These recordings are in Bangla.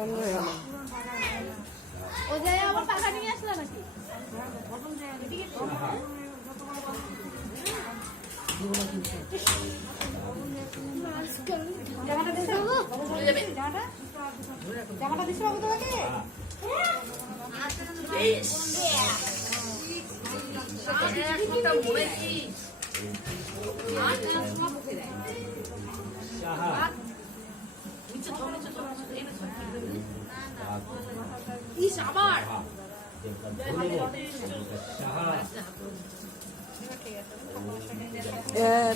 বন্ধ হয়ে গেল। ও যায় আবার টাকা নিয়ে আসলো নাকি? জামাটা দিতে হবে? জামাটা দিতে হবে তোমাকে?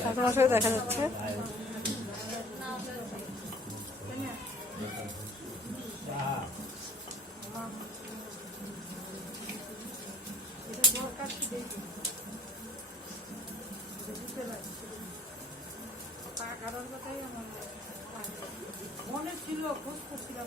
ঠাকুমার দেখা যাচ্ছে। মনে ছিল খোঁজ করছিলাম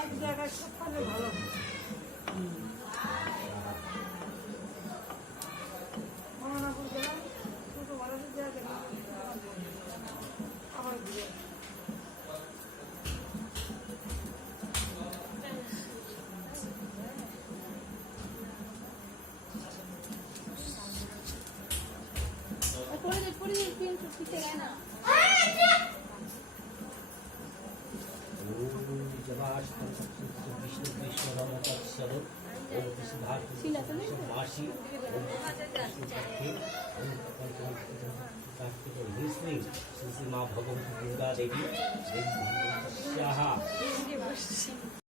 এক জায়গায় সকালে ভালো মহানাপুর গেলাম ছোট ভালো জায়গা আবার ঘুরে श्री माँ भगवती दुर्गा देवी